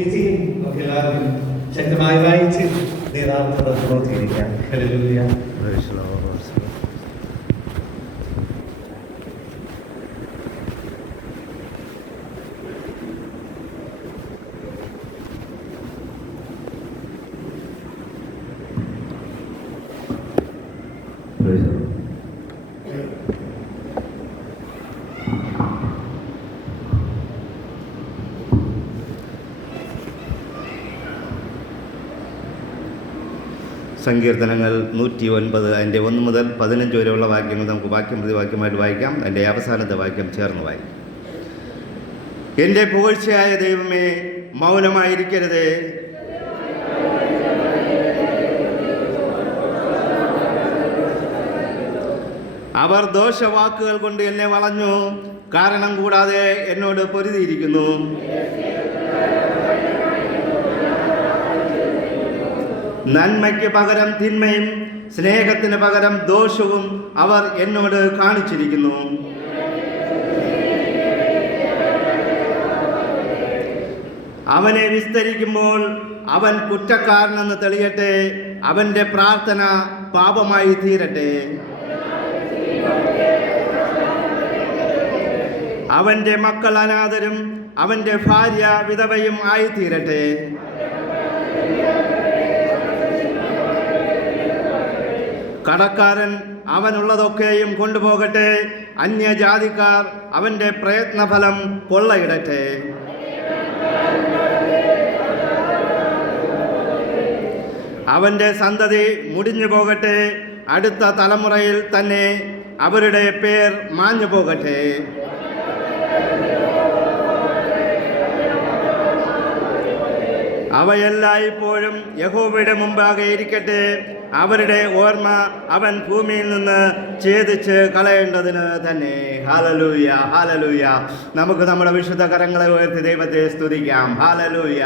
ഗീതയും ഒക്കെ എല്ലാവരും ശക്തമായി വായിച്ച് നേതാർത്ഥത പ്രവർത്തിയിരിക്കാം. ഹല്ലേലൂയ. സങ്കീർത്തനങ്ങൾ 109 അതിൻ്റെ 1 മുതൽ 15 വരെയുള്ള വാക്യങ്ങൾ നമുക്ക് വാക്യം പ്രതിവാക്യമായിട്ട് വായിക്കാം. അതിൻ്റെ അവസാനത്തെ വാക്യം ചേർന്ന് വായിക്കാം. എൻ്റെ പുകഴ്ചയായ ദൈവമേ, മൗനമായിരിക്കരുതേ. അവർ ദോഷവാക്കുകൾ കൊണ്ട് എന്നെ വളഞ്ഞു, കാരണം കൂടാതെ എന്നോട് പൊരുതിയിരിക്കുന്നു. നന്മയ്ക്ക് പകരം തിന്മയും സ്നേഹത്തിന് പകരം ദോഷവും അവർ എന്നോട് കാണിച്ചിരിക്കുന്നു. അവനെ വിസ്തരിക്കുമ്പോൾ അവൻ കുറ്റക്കാരനെന്ന് തെളിയട്ടെ, അവൻ്റെ പ്രാർത്ഥന പാപമായി തീരട്ടെ. അവൻ്റെ മക്കൾ അനാഥരും അവൻ്റെ ഭാര്യ വിധവയും ആയിത്തീരട്ടെ. കടക്കാരൻ അവനുള്ളതൊക്കെയും കൊണ്ടുപോകട്ടെ, അന്യജാതിക്കാർ അവൻ്റെ പ്രയത്നഫലം കൊള്ളയിടട്ടെ. അവൻ്റെ സന്തതി മുടിഞ്ഞു പോകട്ടെ, അടുത്ത തലമുറയിൽ തന്നെ അവരുടെ പേർ മാഞ്ഞു പോകട്ടെ. അവയെല്ലായ്പ്പോഴും യഹോവയുടെ മുമ്പാകെ ഇരിക്കട്ടെ, അവരുടെ ഓർമ്മ അവൻ ഭൂമിയിൽ നിന്ന് ഛേദിച്ച് കളയേണ്ടതിന് തന്നെ. Hallelujah, hallelujah. നമുക്ക് നമ്മുടെ വിശുദ്ധ കരങ്ങളെ ഉയർത്തി ദൈവത്തെ സ്തുതിക്കാം. ഹല്ലേലൂയ.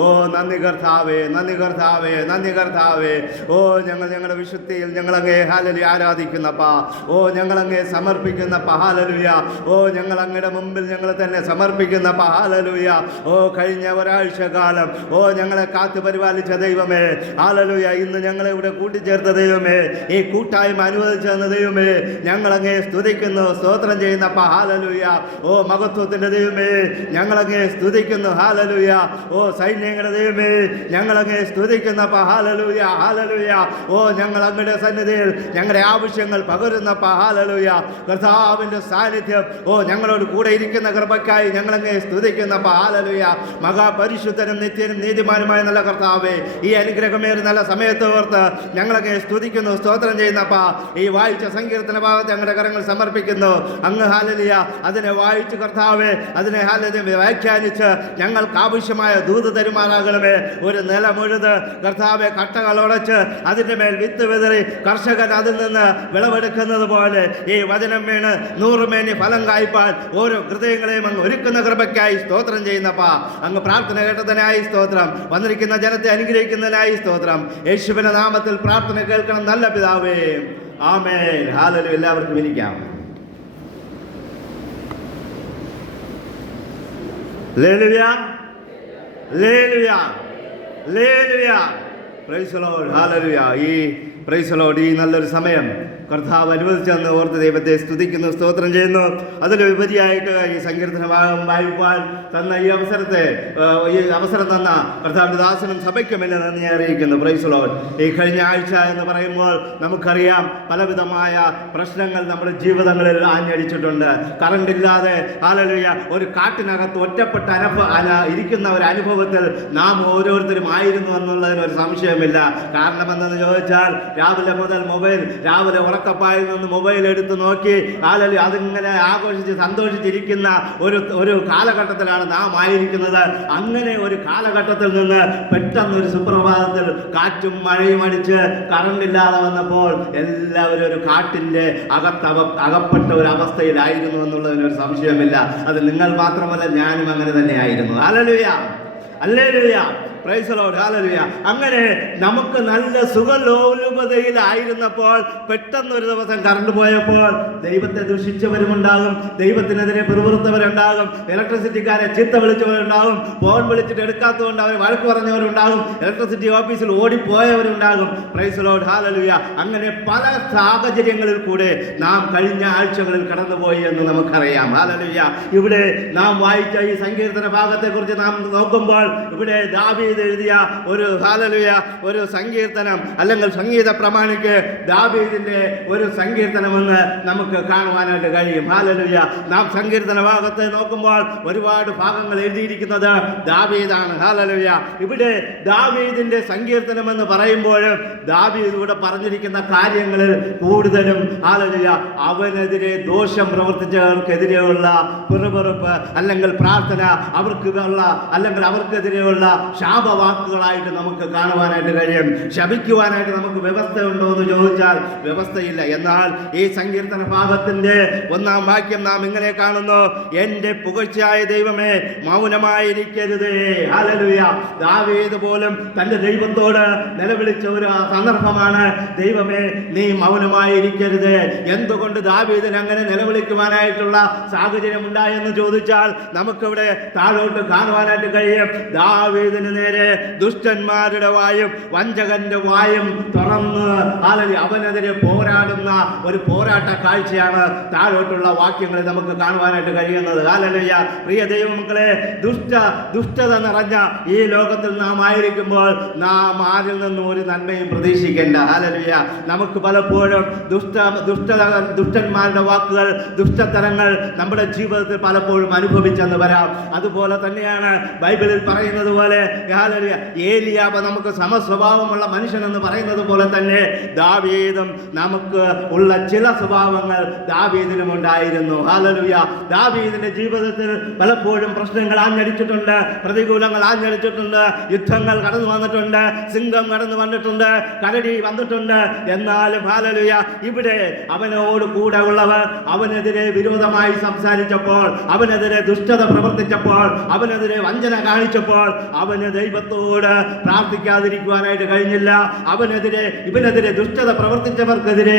ഓ നന്ദി കർത്താവേ, നന്ദി കർത്താവേ, നന്ദി കർത്താവേ. ഓ ഞങ്ങളുടെ വിശുദ്ധിയിൽ ഞങ്ങളങ്ങേ ഹല്ലേലൂയ ആരാധിക്കുന്നപ്പാ. ഓ ഞങ്ങളങ്ങേ സമർപ്പിക്കുന്നപ്പാ. ഹല്ലേലൂയ. ഓ ഞങ്ങൾ അങ്ങയുടെ മുമ്പിൽ ഞങ്ങൾ തന്നെ സമർപ്പിക്കുന്നപ്പാ. ഹല്ലേലൂയ. ഓ കഴിഞ്ഞ ഒരാഴ്ച കാലം ഓ ഞങ്ങളെ കാത്തു പരിപാലിച്ച ദൈവമേ, ഹല്ലേലൂയ. ഇന്ന് ഞങ്ങളെ ഇവിടെ കൂട്ടിച്ചേർത്ത ദൈവമേ, ഈ കൂട്ടായ്മ അനുവദിച്ചു തന്ന ദൈവമേ, ഞങ്ങളങ്ങേ സ്തുതിക്കുന്നു, സ്തോത്രം ചെയ്യുന്നപ്പാ. ഹല്ലേലൂയ. ഓ മഹത്വത്തിന്റെ ദൈവമേ, ഞങ്ങളങ്ങേ സ്തുതിക്കുന്നു. ഹല്ലേലൂയ. ഓ സൈന്യങ്ങളുടെ ദൈവമേ, ഞങ്ങളങ്ങേ സ്തുതിക്കുന്നപ്പാ. Hallelujah, hallelujah. ഓ ഞങ്ങൾ അങ്ങയുടെ സന്നിധിയിൽ ഞങ്ങളുടെ ആവശ്യങ്ങൾ പകരുന്നപ്പാ. ഹല്ലേലൂയ. കർത്താവിന്റെ സാന്നിധ്യം ഓ ഞങ്ങളോട് കൂടെ ഇരിക്കുന്ന കൃപയ്ക്കായി ഞങ്ങളങ്ങേ സ്തുതിക്കുന്നപ്പാ. ഹല്ലേലൂയ. മഹാപരിശുദ്ധനും നിത്യനും നീതിമാനുമായ നല്ല കർത്താവേ, ഈ അനുഗ്രഹമേറി നല്ല സമയത്ത് ഓർത്ത് ഞങ്ങളൊക്കെ സ്തുതിക്കുന്നു, സ്തോത്രം ചെയ്യുന്നപ്പാ. ഈ വായിച്ച സങ്കീർത്തന ഭാഗത്ത് ഞങ്ങളുടെ കരങ്ങൾ സമർപ്പിക്കുന്നു. അങ്ങ് ഹല്ലേലൂയ അതിനെ വായിച്ച് കർത്താവേ, അതിനെ ഹല്ലേലൂയ വ്യാഖ്യാനിച്ച് ഞങ്ങൾക്ക് ആവശ്യമായ ദൂത് തരുമാറാകണമേ. ഒരു നിലമുഴുത് കർത്താവെ കട്ടകളൊടച്ച് അതിൻ്റെ മേൽ വിത്ത് വിതറി കർഷകൻ അതിൽ നിന്ന് വിളവെടുക്കുന്നത് പോലെ ഈ വചനം വീണ് 100 മേനി ഫലം കായ്പാൻ ഓരോ ഹൃദയങ്ങളെയും അങ്ങ് ഒരുക്കുന്ന കൃപയ്ക്കായി സ്തോത്രം ചെയ്യുന്നപ്പാ. അങ്ങ് പ്രാർത്ഥന കേട്ടതിനായി സ്തോത്രം, വന്നിരിക്കുന്ന ജനത്തെ അനുഗ്രഹിക്കുന്നതിനായി സ്തോത്രം. യേശുവിന്റെ നാമത്തിൽ പ്രാർത്ഥന കേൾക്കണം നല്ല പിതാവേ, ആമേൻ. ഹല്ലേലൂയ. എല്ലാവർക്കും ഇരിക്കാം. Hallelujah, hallelujah, hallelujah. Price the Lord. Hallelujah. ഈ പ്രൈസ് ദി ലോർഡ്, ഈ നല്ലൊരു സമയം കർത്താവ് അനുവദിച്ചെന്ന് ഓർത്ത് ദൈവത്തെ സ്തുതിക്കുന്നു, സ്തോത്രം ചെയ്യുന്നു. അതിലുപരിയായിട്ട് ഈ സങ്കീർത്തന ഭാഗം വായിപ്പാൻ തന്ന ഈ അവസരം തന്ന കർത്താവിന്റെ ദാസനും സഭയ്ക്കുമെന്ന് നന്ദി അറിയിക്കുന്നു. Price the Lord. ഈ കഴിഞ്ഞ ആഴ്ച എന്ന് പറയുമ്പോൾ നമുക്കറിയാം പലവിധമായ പ്രശ്നങ്ങൾ നമ്മുടെ ജീവിതങ്ങളിൽ ആഞ്ഞടിച്ചിട്ടുണ്ട്. കറണ്ട് ഇല്ലാതെ ഹല്ലേലൂയ ഒരു കാട്ടിനകത്ത് ഒറ്റപ്പെട്ട ഇരിക്കുന്ന ഒരു അനുഭവത്തിൽ നാം ഓരോരുത്തരും ആയിരുന്നു എന്നുള്ളതിനൊരു സംശയമില്ല. കാരണം എന്തെന്ന് ചോദിച്ചാൽ രാവിലെ മുതൽ രാവിലെ ഉറക്കപ്പായിൽ നിന്ന് മൊബൈൽ എടുത്ത് നോക്കി അതിങ്ങനെ ആഘോഷിച്ച് സന്തോഷിച്ചിരിക്കുന്ന ഒരു കാലഘട്ടത്തിലാണ് നാം ആയിരിക്കുന്നത്. അങ്ങനെ ഒരു കാലഘട്ടത്തിൽ നിന്ന് പെട്ടെന്നൊരു സുപ്രഭാതത്തിൽ കാറ്റും മഴയും അടിച്ച് കറണ്ടില്ലാതെ വന്നപ്പോൾ എല്ലാവരും ഒരു കാട്ടിൻ്റെ അകപ്പെട്ട ഒരു അവസ്ഥയിലായിരുന്നു എന്നുള്ളതിനൊരു സംശയമില്ല. അത് നിങ്ങൾ മാത്രമല്ല, ഞാനും അങ്ങനെ തന്നെ ആയിരുന്നു. Hallelujah, hallelujah. Price the Lord, hallelujah. അങ്ങനെ നമുക്ക് നല്ല സുഖലോലുപതയിലായിരുന്നപ്പോൾ പെട്ടെന്ന് ഒരു ദിവസം കറണ്ട് പോയപ്പോൾ ദൈവത്തെ ദുഷിച്ചവരുമുണ്ടാകും, ദൈവത്തിനെതിരെ പിറുപിറുത്തവരുണ്ടാകും, ഇലക്ട്രിസിറ്റിക്കാരെ ചീത്ത വിളിച്ചവരുണ്ടാകും, ഫോൺ വിളിച്ചിട്ട് എടുക്കാത്തതുകൊണ്ട് അവർ വഴക്ക് പറഞ്ഞവരുണ്ടാകും, ഇലക്ട്രിസിറ്റി ഓഫീസിൽ ഓടിപ്പോയവരുണ്ടാകും. Praise the Lord, hallelujah. അങ്ങനെ പല സാഹചര്യങ്ങളിൽ കൂടെ നാം കഴിഞ്ഞ ആഴ്ചകളിൽ കടന്നുപോയി എന്ന് നമുക്കറിയാം. ഹല്ലേലൂയ. ഇവിടെ നാം വായിച്ച ഈ സങ്കീർത്തന ഭാഗത്തെ കുറിച്ച് നാം നോക്കുമ്പോൾ ഇവിടെ ദാവീദ് എഴുതിയ ഒരു ഹല്ലേലൂയ ഒരു സങ്കീർത്തനം അല്ലെങ്കിൽ സംഗീത പ്രമാണിക്ക് ദാവീദിന്റെ ഒരു സങ്കീർത്തനമെന്ന് നമുക്ക് കാണുവാനായിട്ട് കഴിയും. ഹല്ലേലൂയ. നാം സങ്കീർത്തന ഭാഗത്തെ നോക്കുമ്പോൾ ഒരുപാട് ഭാഗങ്ങൾ എഴുതിയിരിക്കുന്നത് ദാവീദാണ്. ഹല്ലേലൂയ. ഇവിടെ ദാവീദിന്റെ സങ്കീർത്തനം എന്ന് പറയുമ്പോൾ ദാവീദ് ഇവിടെ പറഞ്ഞിരിക്കുന്ന കാര്യങ്ങളിൽ കൂടുതലും ഹല്ലേലൂയ അവനെതിരെ ദോഷം പ്രവർത്തിച്ചവർക്കെതിരെയുള്ള പിറുപിറുപ്പ് അല്ലെങ്കിൽ പ്രാർത്ഥന, അവർക്കെതിരെയുള്ള ശാപവാക്കുകളായിട്ട് നമുക്ക് കാണുവാനായിട്ട് കഴിയും. ശപിക്കുവാനായിട്ട് നമുക്ക് വ്യവസ്ഥയുണ്ടോ എന്ന് ചോദിച്ചാൽ വ്യവസ്ഥയില്ല. എന്നാൽ ഈ സങ്കീർത്തന ഭാഗത്തിന്റെ 1-ാം വാക്യം നാം ഇങ്ങനെ കാണുന്നു: എന്റെ പുകഴ്ചയായ ദൈവമേ മൗനമായിരിക്കരുതേ. ഹല്ലേലൂയ. ദാവീദ് പോലും തന്റെ ദൈവത്തോട് നിലവിളിച്ച ഒരു സന്ദർഭമാണ്, ദൈവമേ നീ മൗനമായിരിക്കരുത്. എന്തുകൊണ്ട് ദാവീദിന് അങ്ങനെ നിലവിളിക്കുവാനായിട്ടുള്ള സാഹചര്യം ഉണ്ടായെന്ന് ചോദിച്ചാൽ നമുക്കിവിടെ താഴോട്ട് കാണുവാനായിട്ട് കഴിയും. ദാവീദിന് നേരെ ദുഷ്ടന്മാരുടെ വായും വഞ്ചകന്റെ വായും തുറന്ന് അവനെതിരെ പോരാടുന്ന ഒരു പോരാട്ട കാഴ്ചയാണ് താഴോട്ടുള്ള വാക്യങ്ങളിൽ നമുക്ക് കാണുവാനായിട്ട് കഴിയുന്നത്. ഹല്ലേലൂയ. പ്രിയ ദൈവമക്കളെ, ദുഷ്ടത നിറഞ്ഞ ഈ ലോകത്തിൽ നാം ആയിരിക്കുമ്പോൾ നാം ആരിൽ നിന്നും ഒരു നന്മയും പ്രതീക്ഷിക്കേണ്ട. ഹല്ലേലൂയ. നമുക്ക് പലപ്പോഴും ദുഷ്ടന്മാരുടെ വാക്കുകൾ, ദുഷ്ടത്തരങ്ങൾ നമ്മുടെ ജീവിതത്തിൽ പലപ്പോഴും അനുഭവിച്ചെന്ന് വരാം. അതുപോലെ തന്നെയാണ് ബൈബിളിൽ പറയുന്നത് പോലെ ഹല്ലേലൂയ ഏലിയാബ് നമുക്ക് സമസ്വഭാവമുള്ള മനുഷ്യൻ എന്ന് പറയുന്നത് പോലെ തന്നെ ദാവീദും നമുക്ക് ഉള്ള ചില സ്വഭാവങ്ങൾ ദാവീദിനും ഉണ്ടായിരുന്നു. ഹല്ലേലൂയ. ദാവീദിന്റെ ജീവിതത്തിൽ പലപ്പോഴും പ്രശ്നങ്ങൾ ആഞ്ഞടിച്ചിട്ടുണ്ട്, പ്രതികൂലങ്ങൾ ആഞ്ഞടിച്ചിട്ടുണ്ട്, യുദ്ധങ്ങൾ കടന്നു വന്നിട്ടുണ്ട്, സിംഹം കടന്നു വന്നിട്ടുണ്ട്, കരടി വന്നിട്ടുണ്ട്. എന്നാലും ഹല്ലേലൂയ ഇവിടെ അവനോട് കൂടെ ഉള്ളവർ അവനെതിരെ വിരോധമായി സംസാരിച്ചപ്പോൾ, അവനെതിരെ ദുഷ്ടത പ്രവർത്തിച്ചപ്പോൾ, അവനെതിരെ വഞ്ചന കാണിച്ചപ്പോൾ അവന് ദൈവത്തോട് പ്രാർത്ഥിക്കാതിരിക്കുവാനായിട്ട് കഴിഞ്ഞില്ല. ഇവനെതിരെ ദുഷ്ടത പ്രവർത്തിച്ചവർക്കെതിരെ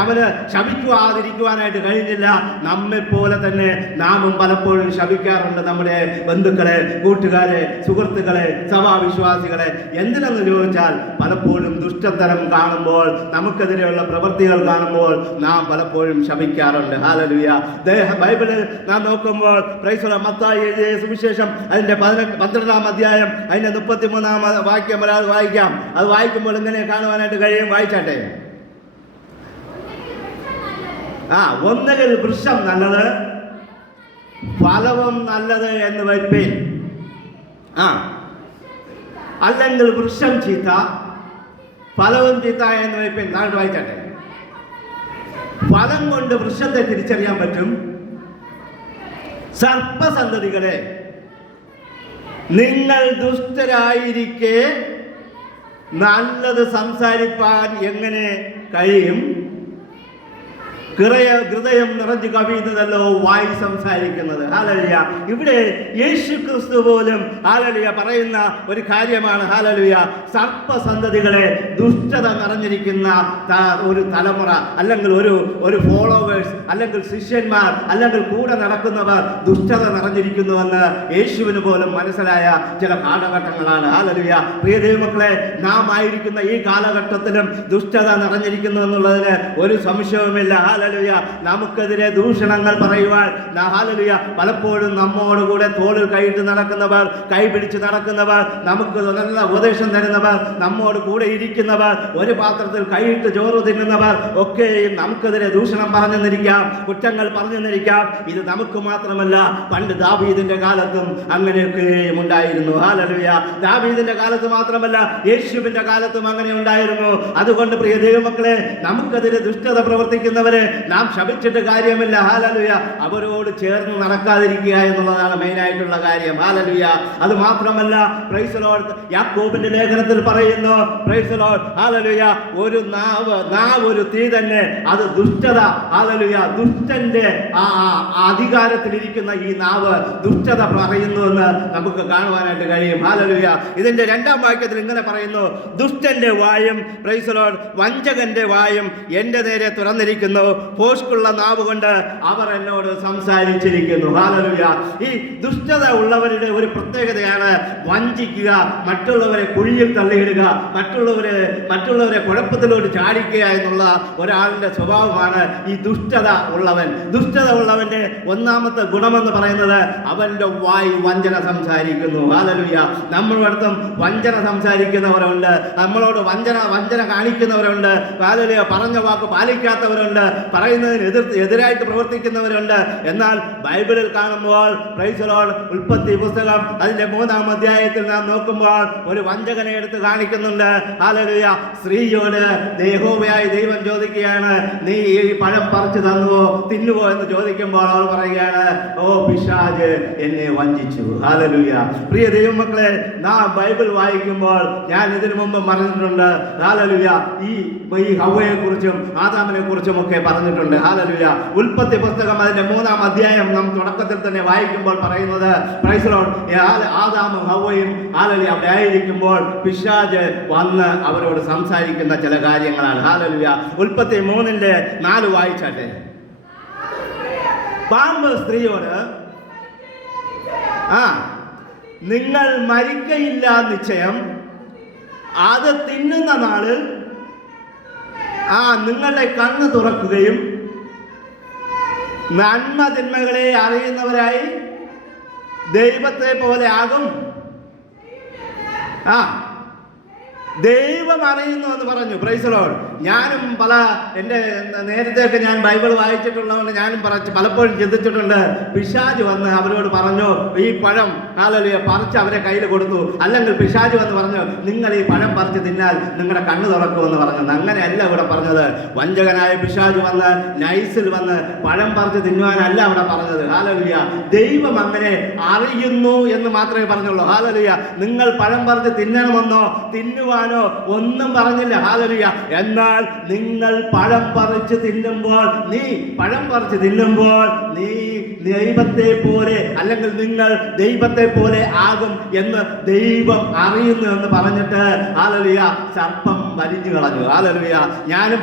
അവന് ശപിക്കാതിരിക്കുവാനായിട്ട് കഴിഞ്ഞില്ല. നമ്മെപ്പോലെ തന്നെ നാമും പലപ്പോഴും ശപിക്കാറുണ്ട് നമ്മുടെ ബന്ധുക്കളെ, കൂട്ടുകാരെ, സുഹൃത്തുക്കളെ, സഭാവിശ്വാസികളെ. എന്തിനെന്ന് ചോദിച്ചാൽ പലപ്പോഴും ദുഷ്ടത്തരം കാണുമ്പോൾ, നമുക്കെതിരെയുള്ള പ്രവൃത്തികൾ കാണുമ്പോൾ നാം പലപ്പോഴും ശപിക്കാറുണ്ട്. ഹല്ലേലൂയ. ബൈബിളിൽ നാം നോക്കുമ്പോൾ മത്തായി എഴുതിയ സുവിശേഷം അതിന്റെ 12-ാം അധ്യായം അതിന്റെ 33-ാം വാക്യം ഒരാൾ വായിക്കാം. അത് വായിക്കുമ്പോൾ ഇങ്ങനെ കാണുവാനായിട്ട് കഴിയും. വായിച്ചാട്ടെ. ഒന്നുകിൽ വൃക്ഷം നല്ലത്, ഫലവും നല്ലത് എന്ന് വയ്പ്പീൻ. അല്ലെങ്കിൽ വൃക്ഷം ചീത്ത, ഫലവും ചീത്ത എന്ന് വയ്പ്പീൻ. താഴെ വായിച്ചാട്ടെ. ഫലം കൊണ്ട് വൃക്ഷത്തെ തിരിച്ചറിയാൻ പറ്റും. സർപ്പസന്തതികളെ, നിങ്ങൾ ദുഷ്ടരായിരിക്കെ നല്ലത് സംസാരിപ്പാൻ എങ്ങനെ കഴിയും? ഹൃദയം നിറഞ്ഞു കവിയുന്നതല്ലോ വായി സംസാരിക്കുന്നത്. ഹല്ലേലൂയ. ഇവിടെ യേശു ക്രിസ്തു പോലും ഹല്ലേലൂയ പറയുന്ന ഒരു കാര്യമാണ്. ഹല്ലേലൂയ. സർപ്പസന്തതികളെ, ദുഷ്ടത നിറഞ്ഞിരിക്കുന്ന ഒരു തലമുറ, അല്ലെങ്കിൽ ഒരു ഫോളോവേഴ്സ്, അല്ലെങ്കിൽ ശിഷ്യന്മാർ, അല്ലെങ്കിൽ കൂടെ നടക്കുന്നവർ ദുഷ്ടത നിറഞ്ഞിരിക്കുന്നുവെന്ന് യേശുവിന് പോലും മനസ്സിലായ ചില കാലഘട്ടങ്ങളാണ്. ഹല്ലേലൂയ. പ്രിയ ദൈവമക്കളെ, നാം ആയിരിക്കുന്ന ഈ കാലഘട്ടത്തിലും ദുഷ്ടത നിറഞ്ഞിരിക്കുന്നു എന്നുള്ളതിന് ഒരു സംശയവുമില്ല. ഹല്ലേലൂയ. നമുക്കെതിരെ ദൂഷണങ്ങൾ പറയുവാൻ ഹല്ലേലൂയ പലപ്പോഴും നമ്മോടുകൂടെ തോളിൽ കൈയിട്ട് നടക്കുന്നവർ, കൈപിടിച്ച് നടക്കുന്നവർ, നമുക്ക് നല്ല ഉപദേശം തരുന്നവർ, നമ്മോട് കൂടെ ഇരിക്കുന്നവർ, ഒരു പാത്രത്തിൽ കൈയിട്ട് ചോറ് തിന്നുന്നവർ ഒക്കെയും നമുക്കെതിരെ ദൂഷണം പറഞ്ഞു നിന്നിരിക്കാം, കുറ്റങ്ങൾ പറഞ്ഞു നിന്നിരിക്കാം. ഇത് നമുക്ക് മാത്രമല്ല, പണ്ട് ദാവീദിന്റെ കാലത്തും അങ്ങനെയൊക്കെയും ഉണ്ടായിരുന്നു. ഹല്ലേലൂയ. ദാവീദിന്റെ കാലത്ത് മാത്രമല്ല, യേശുവിന്റെ കാലത്തും അങ്ങനെ ഉണ്ടായിരുന്നു. അതുകൊണ്ട് പ്രിയ ദൈവമക്കളെ, നമുക്കെതിരെ ദുഷ്ടത പ്രവർത്തിക്കുന്നവരെ നാം ശപിച്ചിട്ട് കാര്യമില്ല. ഹല്ലേലൂയ. അവരോട് ചേർന്ന് നടക്കാതിരിക്കുക എന്നുള്ളതാണ് മെയിനായിട്ടുള്ള കാര്യം. ഹല്ലേലൂയ. അത് മാത്രമല്ല, പ്രൈസ് ദി ലോർഡ്, യാക്കോബിന്റെ ലേഖനത്തിൽ പറയുന്നു, പ്രൈസ് ദി ലോർഡ്, ഹല്ലേലൂയ, ഒരു നാവ് ഒരു തീ തന്നെ, അത് ദുഷ്ടത. ഹല്ലേലൂയ. ദുഷ്ടന്റെ അധികാരത്തിലിരിക്കുന്ന ഈ നാവ് ദുഷ്ടത പറയുന്നു എന്ന് നമുക്ക് കാണുവാനായിട്ട് കഴിയും. ഹല്ലേലൂയ. ഇതിന്റെ 2-ാം വാക്യത്തിൽ ഇങ്ങനെ പറയുന്നു, ദുഷ്ടന്റെ വായും, പ്രൈസ് ദി ലോർഡ്, വഞ്ചകന്റെ വായും എന്റെ നേരെ തുറന്നിരിക്കുന്നു, ഭോഷ്കുള്ള നാവ് കൊണ്ട് അവർ എന്നോട് സംസാരിച്ചിരിക്കുന്നു. ഹല്ലേലൂയ. ഈ ദുഷ്ടത ഉള്ളവരുടെ ഒരു പ്രത്യേകതയാണ് വഞ്ചിക്കുക, മറ്റുള്ളവരെ കുഴിയിൽ തള്ളിയിടുക, മറ്റുള്ളവരെ കുഴപ്പത്തിലോട്ട് ചാടിക്കുക എന്നുള്ള ഒരാളുടെ സ്വഭാവമാണ് ഈ ദുഷ്ടത ഉള്ളവൻ. ദുഷ്ടത ഉള്ളവന്റെ ഒന്നാമത്തെ ഗുണമെന്ന് പറയുന്നത് അവന്റെ വായ് വഞ്ചന സംസാരിക്കുന്നു. ഹല്ലേലൂയ. നമ്മളടുത്തും വഞ്ചന സംസാരിക്കുന്നവരുണ്ട്, നമ്മളോട് വഞ്ചന കാണിക്കുന്നവരുണ്ട്. ഹല്ലേലൂയ. പറഞ്ഞ വാക്ക് പാലിക്കാത്തവരുണ്ട്, പറയുന്നതിന് എതിരായിട്ട് പ്രവർത്തിക്കുന്നവരുണ്ട്. എന്നാൽ ബൈബിളിൽ കാണുമ്പോൾ, പ്രൈസ് ദി ലോർഡ്, ഉൽപ്പത്തി പുസ്തകം അതിന്റെ 3-ാം അധ്യായത്തിൽ നാം നോക്കുമ്പോൾ ഒരു വഞ്ചകനെ എടുത്ത് കാണിക്കുന്നുണ്ട്. ഹല്ലേലൂയ. സ്ത്രീയോട് യഹോവയായ ദൈവം ചോദിക്കുകയാണ്, നീ ഈ പഴം പറിച്ചു തിന്നുവോ എന്ന് ചോദിക്കുമ്പോൾ അവൾ പറയുകയാണ്, ഓ പിശാച് എന്നെ വഞ്ചിച്ചു. ഹല്ലേലൂയ. പ്രിയ ദൈവമക്കളെ, നാം ബൈബിൾ വായിക്കുമ്പോൾ ഞാൻ ഇതിനു മുമ്പ് പറഞ്ഞിട്ടുണ്ട്. ഹല്ലേലൂയ. ഈ ഹവ്വയെ കുറിച്ചും ആദാമിനെ കുറിച്ചും ഒക്കെ പറഞ്ഞിട്ടുണ്ട്. ഹല്ലേലൂയ. ഉൽപ്പത്തി പുസ്തകം അതിന്റെ 3-ാം അധ്യായം നാം തുടക്കത്തിൽ തന്നെ വായിക്കുമ്പോൾ പറയുന്നത്, പ്രൈസ് ദി ലോർഡ്, ആദാമും ഹവ്വയും ഹല്ലേലൂയ അവിടെ ആയിരിക്കുമ്പോൾ പിശാച് വന്ന് അവരോട് സംസാരിക്കുന്ന ചില കാര്യങ്ങളാണ്. ഹല്ലേലൂയ. ഉൽപ്പത്തി 3:4 വായിച്ചാട്ടെ. പാമ്പ് സ്ത്രീയോട്, നിങ്ങൾ മരിക്കയില്ല നിശ്ചയം, അത് തിന്നുന്ന നാളിൽ നിങ്ങളുടെ കണ്ണ് തുറക്കുകയും നന്മ തിന്മകളെ അറിയുന്നവരായി ദൈവത്തെ പോലെ ആകും. ദൈവം അറിയുന്നു എന്ന് പറഞ്ഞു. Price the Lord. ഞാനും എൻ്റെ നേരത്തെയൊക്കെ ഞാൻ ബൈബിൾ വായിച്ചിട്ടുള്ളതുകൊണ്ട് ഞാനും പലപ്പോഴും ചിന്തിച്ചിട്ടുണ്ട്. പിശാച് വന്ന് അവരോട് പറഞ്ഞു, ഈ പഴം ഹല്ലേലൂയ പറിച്ച് അവരെ കയ്യിൽ കൊടുത്തു. അല്ലെങ്കിൽ പിശാച് വന്ന് പറഞ്ഞു, നിങ്ങൾ ഈ പഴം പറിച്ച് തിന്നാൽ നിങ്ങളുടെ കണ്ണ് തുറക്കുമെന്ന് പറഞ്ഞു. അങ്ങനെയല്ല ഇവിടെ പറഞ്ഞത്. വഞ്ചകനായ പിശാച് വന്ന് നൈസിൽ വന്ന് പഴം പറിച്ച് തിന്നുവാനല്ല അവിടെ പറഞ്ഞത്. ഹല്ലേലൂയ. ദൈവം അങ്ങനെ അറിയുന്നു എന്ന് മാത്രമേ പറഞ്ഞുള്ളൂ. ഹല്ലേലൂയ. നിങ്ങൾ പഴം പറിച്ച് തിന്നണമെന്നോ തിന്നുവാനോ ഒന്നും പറഞ്ഞില്ല. ഹല്ലേലൂയ. എന്നാൽ നിങ്ങൾ പഴം പറിച്ച് തിന്നുമ്പോൾ നീ ദൈവത്തെ പോലെ, അല്ലെങ്കിൽ നിങ്ങൾ ദൈവത്തെ പോലെ ആകും എന്ന് ദൈവം അറിയുന്നു എന്ന് പറഞ്ഞിട്ട് ഹല്ലേലൂയ സർപ്പം വലിഞ്ഞു കളഞ്ഞു. ഹല്ലേലൂയ. ഞാനും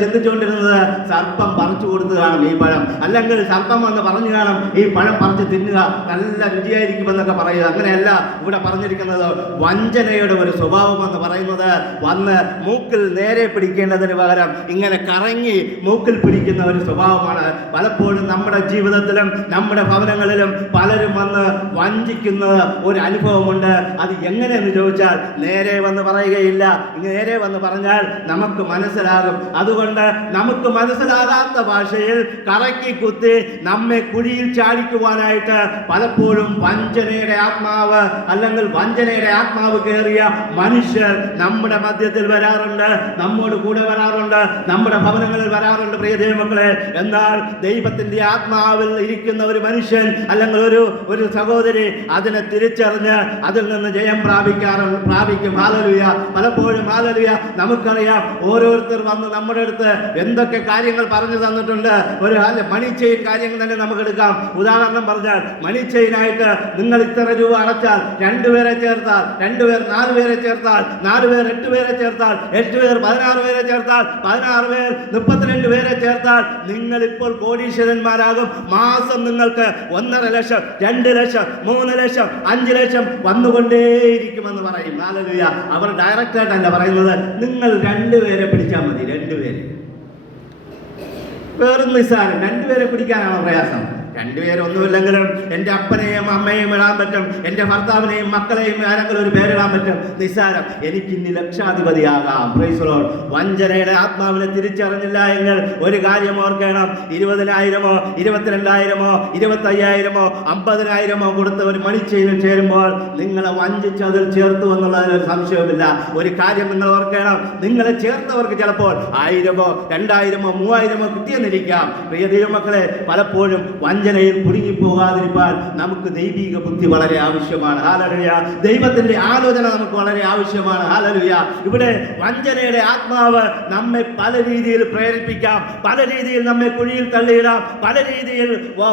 ചിന്തിച്ചുകൊണ്ടിരുന്നത് സർപ്പം പറിച്ചു കൊടുത്തു കാണും ഈ പഴം, അല്ലെങ്കിൽ സർപ്പം എന്ന് പറഞ്ഞു കാണും ഈ പഴം പറിച്ച് തിന്നുക, നല്ല രുചിയായിരിക്കുമെന്നൊക്കെ പറയുക. അങ്ങനെയല്ല ഇവിടെ പറഞ്ഞിരിക്കുന്നത്. വഞ്ചനയുടെ ഒരു സ്വഭാവം എന്ന് പറയുന്നത് വന്ന് മൂക്കിൽ നേരെ പിടിക്കേണ്ടതിന് പകരം ഇങ്ങനെ കറങ്ങി മൂക്കിൽ പിടിക്കുന്ന ഒരു സ്വഭാവമാണ്. പലപ്പോഴും നമ്മുടെ ജീവിതത്തിലും നമ്മുടെ ഭവനങ്ങളിലും പലരും വന്ന് വഞ്ചിക്കുന്ന ഒരു അനുഭവമുണ്ട്. അത് എങ്ങനെയെന്ന് ചോദിച്ചാൽ നേരെ വന്ന് പറയുകയില്ല. നേരെ വന്ന് പറഞ്ഞാൽ നമുക്ക് മനസ്സിലാകും. അതുകൊണ്ട് നമുക്ക് മനസ്സിലാകാത്ത ഭാഷയിൽ കറക്കി കുത്തി നമ്മെ കുഴിയിൽ ചാടിക്കുവാനായിട്ട് പലപ്പോഴും വഞ്ചനയുടെ ആത്മാവ്, അല്ലെങ്കിൽ വഞ്ചനയുടെ ആത്മാവ് കയറിയ മനുഷ്യർ നമ്മുടെ മധ്യത്തിൽ വരാറുണ്ട്, നമ്മോട് കൂടെ വരാറുണ്ട്, നമ്മുടെ ഭവനങ്ങളിൽ വരാറുണ്ട്. പ്രിയ ദൈവമക്കളെ, എന്നാൽ ദൈവത്തിന്റെ ആത്മാവിൽ ഇരിക്കുന്ന ഒരു മനുഷ്യൻ, അല്ലെങ്കിൽ ഒരു സഹോദരി അതിനെ തിരിച്ചറിഞ്ഞ് അതിൽ നിന്ന് ജയം പ്രാപിക്കും. ഹല്ലേലൂയ. പലപ്പോഴും ഹല്ലേലൂയ നമുക്കറിയാം, ഓരോരുത്തർ വന്ന് നമ്മുടെ അടുത്ത് എന്തൊക്കെ കാര്യങ്ങൾ പറഞ്ഞു തന്നിട്ടുണ്ട്. ഒരു മണി ചെയിൻ കാര്യങ്ങൾ തന്നെ നമുക്ക് എടുക്കാം. ഉദാഹരണം പറഞ്ഞാൽ, മണി ചെയിനായിട്ട് നിങ്ങൾ ഇത്ര രൂപ അടച്ചാൽ 2 പേരെ ചേർത്താൽ 2 പേർ 4 പേരെ ചേർത്താൽ 4 പേർ 8 പേരെ ചേർത്താൽ 8 പേർ 16 പേരെ ചേർത്താൽ 16 പേർ 32 പേരെ ചേർത്താൽ നിങ്ങൾ ഇപ്പോൾ കോടീശ്വരന്മാരാകും. മാസം നിങ്ങൾക്ക് 1.5 ലക്ഷം 2 ലക്ഷം 3 ലക്ഷം 5 ലക്ഷം വന്നുകൊണ്ടേയിരിക്കുമെന്ന് പറയും. ഹല്ലേലൂയ. അവർ ഡയറക്റ്റായിട്ടല്ല പറയുന്നത്, നിങ്ങൾ 2 പേരെ പിടിച്ചാൽ മതി. 2 പേര് വേറും നിസ്സാരം. 2 പേരെ പിടിക്കാനാണോ പ്രയാസം? രണ്ടുപേരൊന്നുമില്ലെങ്കിലും എൻ്റെ അപ്പനെയും അമ്മയെയും ഇടാൻ പറ്റും, എൻ്റെ ഭർത്താവിനെയും മക്കളെയും ആരെങ്കിലും ഒരു പേരിടാൻ പറ്റും. നിസ്സാരം. എനിക്കിനി ലക്ഷാധിപതിയാകാം. Praise the Lord. വഞ്ചനയുടെ ആത്മാവിനെ തിരിച്ചറിഞ്ഞില്ല എങ്കിൽ ഒരു കാര്യം ഓർക്കണം. 20,000 22,000 25,000 50,000 കൊടുത്ത് ഒരു മണിച്ചെയിനിൽ ചേരുമ്പോൾ നിങ്ങളെ വഞ്ചിച്ച് അതിൽ ചേർത്തു എന്നുള്ളതിൽ ഒരു സംശയവുമില്ല. ഒരു കാര്യം നിങ്ങൾ ഓർക്കണം, നിങ്ങളെ ചേർത്തവർക്ക് ചിലപ്പോൾ 1,000 2,000 3,000 കിട്ടിയെന്നിരിക്കാം. പ്രിയ ദൈവമക്കളെ, പലപ്പോഴും വഞ്ചനയിൽ കുടുങ്ങിപ്പോകാതിരിക്കാൻ നമുക്ക് ദൈവിക ബുദ്ധി വളരെ ആവശ്യമാണ്. ഹല്ലേലൂയ. ദൈവത്തിന്റെ ആലോചന നമുക്ക് വളരെ ആവശ്യമാണ്. ഹല്ലേലൂയ. ഇവിടെ വഞ്ചനയുടെ ആത്മാവ് നമ്മെ പല രീതിയിൽ പ്രേരിപ്പിക്കാം, പല രീതിയിൽ നമ്മെ കുഴിയിൽ തള്ളിയിടാം, പല രീതിയിൽ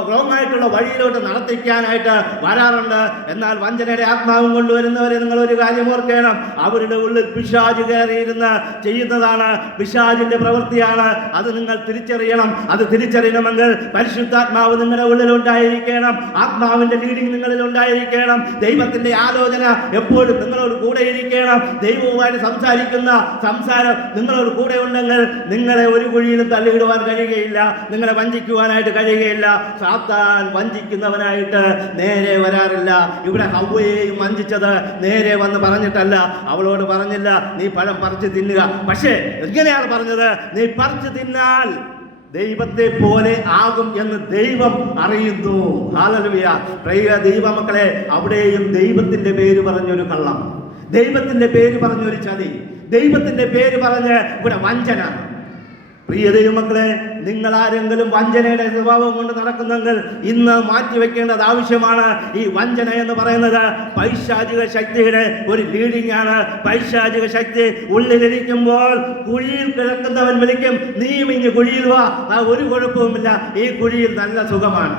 റോങ് ആയിട്ടുള്ള വഴിയിലോട്ട് നടത്തിക്കാനായിട്ട് വരാറുണ്ട്. എന്നാൽ വഞ്ചനയുടെ ആത്മാവും കൊണ്ടുവരുന്നവരെ നിങ്ങൾ ഒരു കാര്യം ഓർക്കണം, അവരുടെ ഉള്ളിൽ പിശാച് കയറിയിരുന്ന് ചെയ്യുന്നതാണ്, പിശാചിന്റെ പ്രവൃത്തിയാണ്. അത് നിങ്ങൾ തിരിച്ചറിയണം. അത് തിരിച്ചറിയണമെങ്കിൽ പരിശുദ്ധാത്മാവ് നിങ്ങളുടെ ഉള്ളിൽ ഉണ്ടായിരിക്കണം, ആത്മാവിന്റെ ലീഡിങ് നിങ്ങളിൽ ഉണ്ടായിരിക്കണം, ദൈവത്തിന്റെ ആലോചന എപ്പോഴും നിങ്ങളോട് കൂടെ ഇരിക്കണം. ദൈവവുമായിട്ട് സംസാരിക്കുന്ന സംസാരം നിങ്ങളോട് കൂടെ ഉണ്ടെങ്കിൽ നിങ്ങളെ ഒരു കുഴിയിലും തള്ളിയിടുവാൻ കഴിയുകയില്ല, നിങ്ങളെ വഞ്ചിക്കുവാനായിട്ട് കഴിയുകയില്ല. സാത്താൻ വഞ്ചിക്കുന്നവനായിട്ട് നേരെ വരാറില്ല. ഇവിടെ ഹവ്വയെയും വഞ്ചിച്ചത് നേരെ വന്ന് പറഞ്ഞിട്ടല്ല, അവളോട് പറഞ്ഞില്ല നീ പഴം പറിച്ച് തിന്നുക. പക്ഷേ എങ്ങനെയാണ് പറഞ്ഞത്? നീ പറിച്ച് തിന്നാൽ ദൈവത്തെ പോലെ ആകും എന്ന് ദൈവം അറിയുന്നു. ഹല്ലേലൂയ. പ്രിയ ദൈവമക്കളെ, അവിടെയും ദൈവത്തിന്റെ പേര് പറഞ്ഞൊരു കള്ളം, ദൈവത്തിന്റെ പേര് പറഞ്ഞൊരു ചതി, ദൈവത്തിന്റെ പേര് പറഞ്ഞ് ഇവിടെ വഞ്ചന. പ്രിയ ദൈവമക്കളെ, നിങ്ങൾ ആരെങ്കിലും വഞ്ചനയുടെ സ്വഭാവം കൊണ്ട് നടക്കുന്നെങ്കിൽ ഇന്ന് മാറ്റിവെക്കേണ്ടത് ആവശ്യമാണ്. ഈ വഞ്ചന എന്ന് പറയുന്നത് പൈശാചിക ശക്തിയുടെ ഒരു ലീഡിംഗ് ആണ്. പൈശാചിക ശക്തി ഉള്ളിലിരിക്കുമ്പോൾ കുഴിയിൽ കിടക്കുന്നവൻ വിളിക്കും, നീയും ഇങ്ങ് കുഴിയിൽ വാ, ഒരു കുഴപ്പവുമില്ല, ഈ കുഴിയിൽ നല്ല സുഖമാണ്.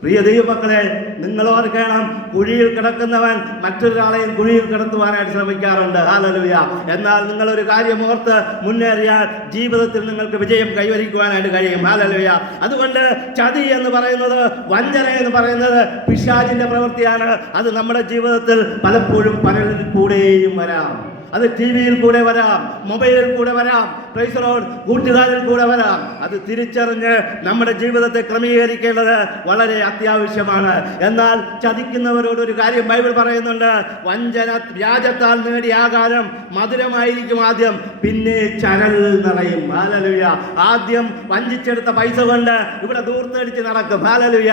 പ്രിയ ദൈവമക്കളെ, നിങ്ങൾ ഓർക്കണം, കുഴിയിൽ കിടക്കുന്നവൻ മറ്റൊരാളെയും കുഴിയിൽ കിടത്തുവാനായിട്ട് ശ്രമിക്കാറുണ്ട്. ഹല്ലേലൂയ. എന്നാൽ നിങ്ങളൊരു കാര്യം ഓർത്ത് മുന്നേറിയാൽ ജീവിതത്തിൽ നിങ്ങൾക്ക് വിജയം കൈവരിക്കുവാനായിട്ട് കഴിയും. ഹല്ലേലൂയ. അതുകൊണ്ട് ചതി എന്ന് പറയുന്നത്, വഞ്ചന എന്ന് പറയുന്നത് പിശാചിന്റെ പ്രവൃത്തിയാണ്. അത് നമ്മുടെ ജീവിതത്തിൽ പലപ്പോഴും പലരിൽ കൂടെയും വരാം. അത് ടി വിയിൽ കൂടെ വരാം, മൊബൈലിൽ കൂടെ വരാം, പ്രൈസ് ദി ലോർഡ്, കൂട്ടുകാരിൽ കൂടെ വരാം. അത് തിരിച്ചറിഞ്ഞ് നമ്മുടെ ജീവിതത്തെ ക്രമീകരിക്കേണ്ടത് വളരെ അത്യാവശ്യമാണ്. എന്നാൽ ചതിക്കുന്നവരോട് ഒരു കാര്യം ബൈബിൾ പറയുന്നുണ്ട്, വഞ്ചന വ്യാജത്താൽ നേടിയ ആകാരം മധുരമായിരിക്കും ആദ്യം, പിന്നെ ചരൽ നിറയും. ഹല്ലേലൂയ. ആദ്യം വഞ്ചിച്ചെടുത്ത പൈസ കൊണ്ട് ഇവിടെ ദൂർത്തടിച്ച് നടക്കും. ഹല്ലേലൂയ.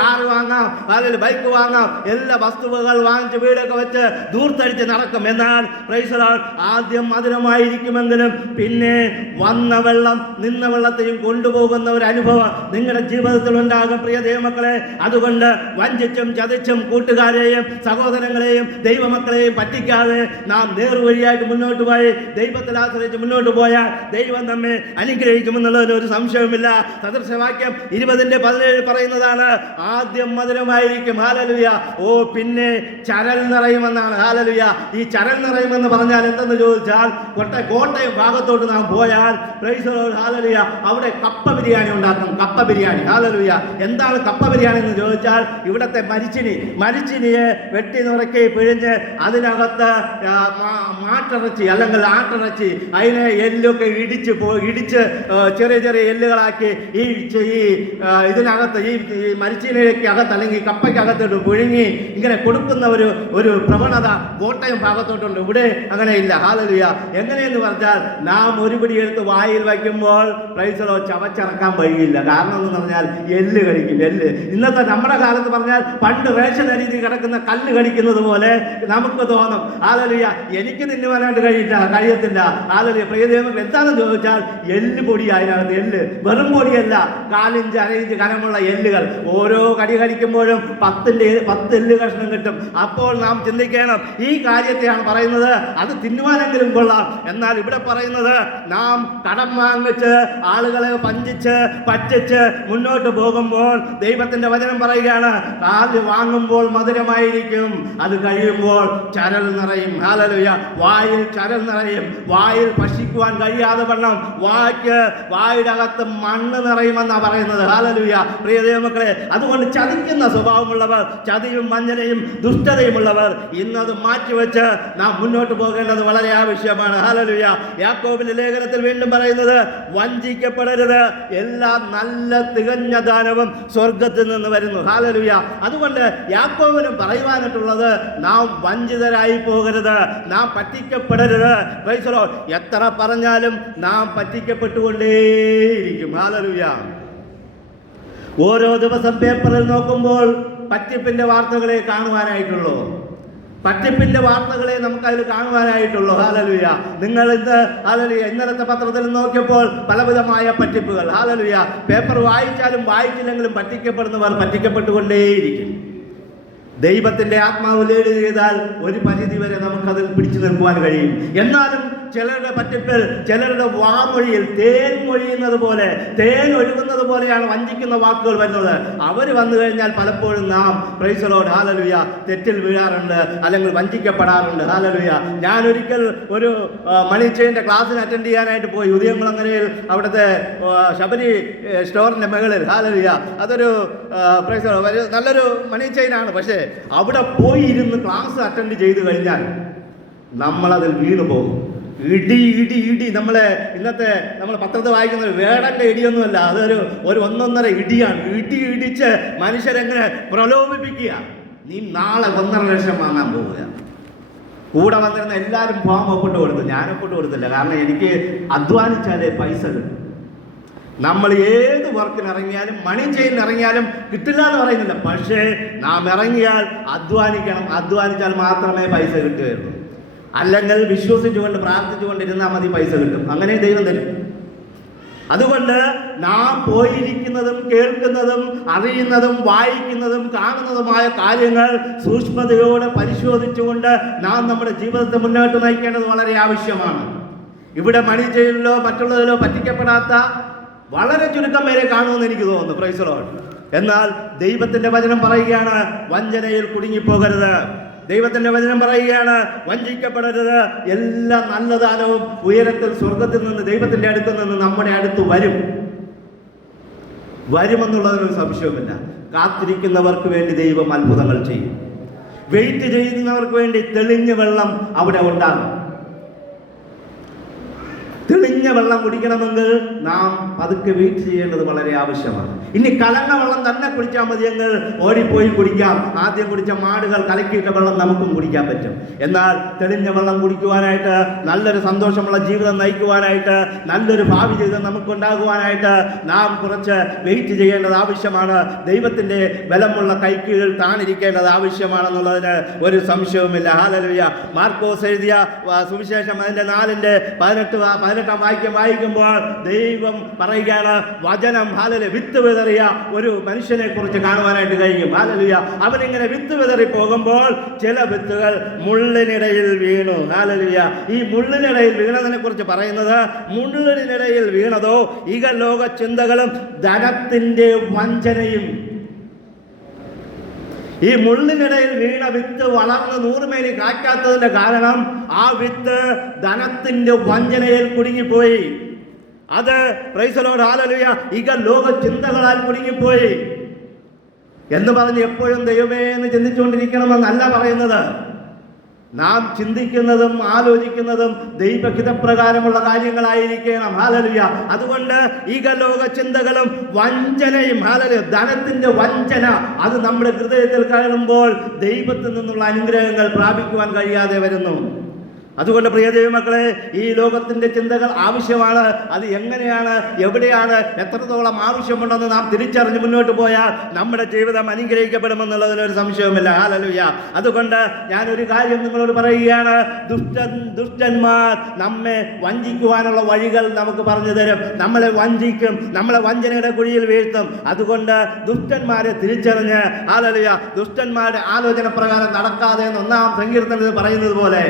കാർ വാങ്ങാം, ഹല്ലേലൂയ, ബൈക്ക് വാങ്ങാം, എല്ലാ വസ്തുവകൾ വാങ്ങിച്ച് വീടൊക്കെ വെച്ച് ദൂർത്തടിച്ച് നടക്കും. എന്നാൽ ആദ്യം മധുരമായിരിക്കുമെങ്കിലും പിന്നെ വന്ന വെള്ളം നിന്ന വെള്ളത്തെയും കൊണ്ടുപോകുന്ന ഒരു അനുഭവം നിങ്ങളുടെ ജീവിതത്തിൽ ഉണ്ടാകും. പ്രിയ ദൈവമക്കളെ, അതുകൊണ്ട് വഞ്ചിച്ചും ചതിച്ചും കൂട്ടുകാരെയും സഹോദരങ്ങളെയും ദൈവമക്കളെയും പറ്റിക്കാതെ നാം നേർവഴിയായിട്ട് മുന്നോട്ട് പോയി ദൈവത്തിൽ ആശ്രയിച്ച് മുന്നോട്ട് പോയാൽ ദൈവം നമ്മെ അനുഗ്രഹിക്കുമെന്നുള്ളതിന് ഒരു സംശയവുമില്ല. സദൃശവാക്യം 20:17 പറയുന്നതാണ്, ആദ്യം മധുരമായിരിക്കും, ഹല്ലേലൂയ, പിന്നെ ചരൽ നിറയുമെന്നാണ്. ഹല്ലേലൂയ. ഈ ചരൽ നിറയുമെന്ന് പറഞ്ഞാൽ എന്തെന്ന് ചോദിച്ചാൽ, കോട്ടയം ഭാഗത്തോട്ട് നാം പോയാൽ, പ്രൈസ് ദി ലോർഡ്, ഹല്ലേലൂയ, അവിടെ കപ്പ ബിരിയാണി ഉണ്ടാക്കും. കപ്പ ബിരിയാണി. ഹല്ലേലൂയ. എന്താണ് കപ്പ ബിരിയാണി എന്ന് ചോദിച്ചാൽ, ഇവിടുത്തെ മരിച്ചിനിയെ വെട്ടി നുറക്കി പിഴിഞ്ഞ് അതിനകത്ത് മാട്ടിറച്ചി അല്ലെങ്കിൽ ആട്ടിറച്ചി, അതിനെ എല്ലൊക്കെ ഇടിച്ച് ചെറിയ ചെറിയ എല്ലുകളാക്കി ഇതിനകത്ത് ഈ മരിച്ചിനിക്ക് അകത്ത് അല്ലെങ്കിൽ കപ്പയ്ക്കകത്തോട്ട് പുഴുങ്ങി ഇങ്ങനെ കൊടുക്കുന്ന ഒരു പ്രവണത കോട്ടയം ഭാഗത്തോട്ടുണ്ട്. ഇവിടെ അങ്ങനെയില്ല. ഹല്ലേലൂയ. എങ്ങനെയെന്ന് പറഞ്ഞാൽ, നാം ഒരു പിടി എടുത്ത് വായിൽ വയ്ക്കുമ്പോൾ പ്രൈസ് ദി ലോർഡ് ചവച്ചിറക്കാൻ കഴിയില്ല. കാരണം എന്ന് പറഞ്ഞാൽ എല്ല് കടിക്കും. എല്ല് ഇന്നത്തെ നമ്മുടെ കാലത്ത് പറഞ്ഞാൽ പണ്ട് റേഷൻ അരിയിൽ കിടക്കുന്ന കല്ല് കടിക്കുന്നത് പോലെ നമുക്ക് തോന്നും. ഹല്ലേലൂയ. എനിക്ക് തിന്നുവാനായിട്ട് കഴിയത്തില്ല. ഹല്ലേലൂയ. പ്രിയ ദൈവമേ, എന്താണെന്ന് ചോദിച്ചാൽ എല്ല് പൊടി, അതിനകത്ത് എല്ല്, വെറും പൊടിയല്ല, 4 ഇഞ്ച് 1/2 ഇഞ്ച് കനമുള്ള എല്ലുകൾ. ഓരോ കടി കടിക്കുമ്പോഴും 10 എല്ല് കഷ്ണം കിട്ടും. അപ്പോൾ നാം ചിന്തിക്കണം, ഈ കാര്യത്തെയാണ് പറയുന്നത്, അത് തിന്നുവാനെങ്കിലും കൊള്ളാം. എന്നാൽ ഇവിടെ പറയുന്നത്, നാം കടം വാങ്ങിച്ച് ആളുകളെ വഞ്ചിച്ച് പറ്റിച്ച് മുന്നോട്ട് പോകുമ്പോൾ ദൈവത്തിന്റെ വചനം പറയുകയാണ്, കാല് വാങ്ങുമ്പോൾ മധുരമായിരിക്കും, അത് കഴിയുമ്പോൾ ചരൽ നിറയും. ഹല്ലേലൂയ. വായിൽ ചരൽ നിറയും. വായിൽ ഭക്ഷിക്കുവാൻ കഴിയാതെ വണ്ണം വായുടെ അകത്ത് മണ്ണ് നിറയുമെന്നാണ് പറയുന്നത്. ഹല്ലേലൂയ. പ്രിയ ദൈവമക്കളെ, അതുകൊണ്ട് ചതിക്കുന്ന സ്വഭാവമുള്ളവർ, ചതിയും വഞ്ചനയും ദുഷ്ടതയുമുള്ളവർ ഇന്നത് മാറ്റിവെച്ച് നാം മുന്നോട്ട് പോകേണ്ടത് വളരെ ആവശ്യമാണ്. ഹല്ലേലൂയ. യാക്കോബിലെ ലേഖനത്തിൽ വീണ്ടും പറയുന്നത്, വഞ്ചിക്കപ്പെടരുത്, എല്ലാ നല്ല തികഞ്ഞ ദാനവും സ്വർഗത്തിൽ നിന്ന് വരുന്നു. ഹല്ലേലൂയ. അതുകൊണ്ട് യാക്കോബിനും പറയുവാനായിട്ടുള്ളത്, നാം വഞ്ചിതരായി പോകരുത്, നാം പറ്റിക്കപ്പെടരുത്. Price the Lord. എത്ര പറഞ്ഞാലും നാം പറ്റിക്കപ്പെട്ടുകൊണ്ടേയിരിക്കും. ഹല്ലേലൂയ. ഓരോ ദിവസം പേപ്പറിൽ നോക്കുമ്പോൾ പറ്റിപ്പിന്റെ വാർത്തകളെ കാണുവാനായിട്ടുള്ളൂ. പറ്റിപ്പിന്റെ വാർത്തകളെ നമുക്കതിൽ കാണുവാനായിട്ടുള്ളൂ. ഹല്ലേലൂയ. നിങ്ങൾ ഹല്ലേലൂയ ഇന്നലത്തെ പത്രത്തിൽ നോക്കിയപ്പോൾ പലവിധമായ പറ്റിപ്പുകൾ. ഹല്ലേലൂയ. പേപ്പർ വായിച്ചാലും വായിച്ചില്ലെങ്കിലും പറ്റിക്കപ്പെടുന്നവർ പറ്റിക്കപ്പെട്ടുകൊണ്ടേയിരിക്കും. ദൈവത്തിന്റെ ആത്മാവ് ലീഡ് ചെയ്താൽ ഒരു പരിധി വരെ നമുക്കതിൽ പിടിച്ചു നിൽക്കുവാൻ കഴിയും. എന്നാലും ചിലരുടെ പറ്റിപ്പിൽ, ചിലരുടെ വാമൊഴിയിൽ തേൻ മൊഴിയുന്നത് പോലെ, തേൻ ഒഴുകുന്നത് പോലെയാണ് വഞ്ചിക്കുന്ന വാക്കുകൾ വരുന്നത്. അവർ വന്നു കഴിഞ്ഞാൽ പലപ്പോഴും നാം പ്രൈസ് ദി ലോർഡ് ഹല്ലേലൂയ തെറ്റിൽ വീഴാറുണ്ട്, അല്ലെങ്കിൽ വഞ്ചിക്കപ്പെടാറുണ്ട്. ഹല്ലേലൂയ. ഞാനൊരിക്കൽ ഒരു മണി ചെയിൻ്റെ ക്ലാസ്സിന് അറ്റൻഡ് ചെയ്യാനായിട്ട് പോയി, ഉദയംകുളങ്ങരയിൽ അവിടുത്തെ ശബരി സ്റ്റോറിൻ്റെ മുകളിൽ. ഹല്ലേലൂയ. അതൊരു പ്രൈസ് ദി ലോർഡ് നല്ലൊരു മണി ചെയിനാണ്. പക്ഷേ അവിടെ പോയി ഇരുന്ന് ക്ലാസ് അറ്റൻഡ് ചെയ്ത് കഴിഞ്ഞാൽ നമ്മളതിൽ വീണു പോകും. ഇടി ഇടി ഇടി. ഇന്നത്തെ നമ്മൾ പത്രത്തിൽ വായിക്കുന്ന വേടന്റെ ഇടിയൊന്നുമല്ല, അതൊരു 1.5 ഇടിയാണ്. ഇടി ഇടിച്ച് മനുഷ്യരെങ്ങനെ പ്രലോഭിപ്പിക്കുക. നീ നാളെ 1.5 ലക്ഷം വാങ്ങാൻ പോവുക. കൂടെ വന്നിരുന്ന എല്ലാവരും ഫോം ഒപ്പിട്ട് കൊടുത്തു. ഞാൻ ഒപ്പിട്ട് കൊടുത്തില്ല, കാരണം എനിക്ക് അധ്വാനിച്ചാലേ പൈസ കിട്ടും. നമ്മൾ ഏത് വർക്കിന് ഇറങ്ങിയാലും, മണി ചെയിൻ ഇറങ്ങിയാലും കിട്ടില്ല എന്ന് പറയുന്നില്ല, പക്ഷേ നാം ഇറങ്ങിയാൽ അധ്വാനിക്കണം. അധ്വാനിച്ചാൽ മാത്രമേ പൈസ കിട്ടുകയുള്ളൂ. അല്ലെങ്കിൽ വിശ്വസിച്ചുകൊണ്ട് പ്രാർത്ഥിച്ചുകൊണ്ടിരുന്നാൽ മതി, പൈസ കിട്ടും. അങ്ങനെ ദൈവം തരും. അതുകൊണ്ട് നാം പോയിരിക്കുന്നതും കേൾക്കുന്നതും അറിയുന്നതും വായിക്കുന്നതും കാണുന്നതുമായ കാര്യങ്ങൾ സൂക്ഷ്മതയോടെ പരിശോധിച്ചുകൊണ്ട് നാം നമ്മുടെ ജീവിതത്തെ മുന്നോട്ട് നയിക്കേണ്ടത് വളരെ ആവശ്യമാണ്. ഇവിടെ മണി ചെയിനിലോ മറ്റുള്ളതിലോ പറ്റിക്കപ്പെടാത്ത വളരെ ചുരുക്കം പേരെ കാണുമെന്ന് എനിക്ക് തോന്നുന്നു. Price the Lord. എന്നാൽ ദൈവത്തിന്റെ വചനം പറയുകയാണ്, വഞ്ചനയിൽ കുടുങ്ങിപ്പോകരുത്. ദൈവത്തിന്റെ വചനം പറയുകയാണ്, വഞ്ചിക്കപ്പെടരുത്. എല്ലാ നല്ല ദാനവും ഉയരത്തിൽ സ്വർഗത്തിൽ നിന്ന്, ദൈവത്തിന്റെ അടുത്ത് നിന്ന് നമ്മുടെ അടുത്ത് വരുമെന്നുള്ളതിനൊരു സംശയവുമില്ല. കാത്തിരിക്കുന്നവർക്ക് വേണ്ടി ദൈവം അത്ഭുതങ്ങൾ ചെയ്യും. വെയിറ്റ് ചെയ്യുന്നവർക്ക് വേണ്ടി തെളിഞ്ഞ വെള്ളം അവിടെ ഉണ്ടാകും. തെളിഞ്ഞ വെള്ളം കുടിക്കണമെങ്കിൽ നാം പതുക്കെ വെയിറ്റ് ചെയ്യേണ്ടത് വളരെ ആവശ്യമാണ്. ഇനി കലങ്ങ വെള്ളം തന്നെ കുടിച്ചാൽ മതിയെങ്കിൽ ഓടിപ്പോയി കുടിക്കാം. ആദ്യം കുടിച്ച മാടുകൾ കലക്കിയിട്ട വെള്ളം നമുക്കും കുടിക്കാൻ പറ്റും. എന്നാൽ തെളിഞ്ഞ വെള്ളം കുടിക്കുവാനായിട്ട്, നല്ലൊരു സന്തോഷമുള്ള ജീവിതം നയിക്കുവാനായിട്ട്, നല്ലൊരു ഭാവി ജീവിതം നമുക്കുണ്ടാകുവാനായിട്ട് നാം കുറച്ച് വെയിറ്റ് ചെയ്യേണ്ടത് ആവശ്യമാണ്. ദൈവത്തിൻ്റെ ബലമുള്ള കൈക്കീഴിൽ താണിരിക്കേണ്ടത് ആവശ്യമാണെന്നുള്ളതിന് ഒരു സംശയവുമില്ല. ഹല്ലേലൂയ. മാർക്കോസ് എഴുതിയ സുവിശേഷം അതിൻ്റെ 4:18 വായിക്കുമ്പോൾ ദൈവം പറയുകയാണ്, വചനം ഹല്ലേലൂയ വിത്ത് വിതറിയ ഒരു മനുഷ്യനെ കുറിച്ച് കാണുവാനായിട്ട് കഴിയും. ഹല്ലേലൂയ. അവനിങ്ങനെ വിത്ത് വിതറി പോകുമ്പോൾ ചില വിത്തുകൾ മുള്ളിനിടയിൽ വീണു. ഹല്ലേലൂയ. ഈ മുള്ളിനിടയിൽ വീണതിനെ കുറിച്ച് പറയുന്നത്, മുള്ളിനിടയിൽ വീണതോ ഇഹലോക ചിന്തകളും ധനത്തിന്റെ വഞ്ചനയും. ഈ മുള്ളിനിടയിൽ വീണ വിത്ത് വളർന്ന് 100 മേനി കായ്ക്കാത്തതിന്റെ കാരണം ആ വിത്ത് ധനത്തിന്റെ വഞ്ചനയിൽ കുടുങ്ങിപ്പോയി. അത് പ്രൈസ് ദി ലോർഡ് ഹല്ലേലൂയ ഇഹലോക ചിന്തകളാൽ കുടുങ്ങിപ്പോയി എന്ന് പറഞ്ഞ് എപ്പോഴും ദൈവമേ എന്ന് ചിന്തിച്ചുകൊണ്ടിരിക്കണമെന്നല്ല പറയുന്നത്. നാം ചിന്തിക്കുന്നതും ആലോചിക്കുന്നതും ദൈവഹിതപ്രകാരമുള്ള കാര്യങ്ങളായിരിക്കണം. ഹല്ലേലൂയ. അതുകൊണ്ട് ഇഹലോക ചിന്തകളും വഞ്ചനയും, ഹല്ലേലൂയ, ധനത്തിന്റെ വഞ്ചന അത് നമ്മുടെ ഹൃദയത്തിൽ കയറുമ്പോൾ ദൈവത്തിൽ നിന്നുള്ള അനുഗ്രഹങ്ങൾ പ്രാപിക്കുവാൻ കഴിയാതെ വരുന്നു. അതുകൊണ്ട് പ്രിയ ദൈവമക്കളെ, ഈ ലോകത്തിന്റെ ചിന്തകൾ ആവശ്യമാണ്. അത് എങ്ങനെയാണ്, എവിടെയാണ്, എത്രത്തോളം ആവശ്യമുണ്ടെന്ന് നാം തിരിച്ചറിഞ്ഞ് മുന്നോട്ട് പോയാൽ നമ്മുടെ ജീവിതം അനുഗ്രഹിക്കപ്പെടുമെന്നുള്ളതിനൊരു സംശയവുമില്ല. ഹല്ലേലൂയ. അതുകൊണ്ട് ഞാനൊരു കാര്യം നിങ്ങളോട് പറയുകയാണ്, ദുഷ്ടന്മാർ നമ്മെ വഞ്ചിക്കുവാനുള്ള വഴികൾ നമുക്ക് പറഞ്ഞു തരും. നമ്മളെ വഞ്ചിക്കും, നമ്മളെ വഞ്ചനയുടെ കുഴിയിൽ വീഴ്ത്തും. അതുകൊണ്ട് ദുഷ്ടന്മാരെ തിരിച്ചറിഞ്ഞ്, ഹല്ലേലൂയ, ദുഷ്ടന്മാരുടെ ആലോചന പ്രകാരം നടക്കാതെ എന്ന് 1-ാം സങ്കീർത്തനത്തിൽ പറയുന്നത് പോലെ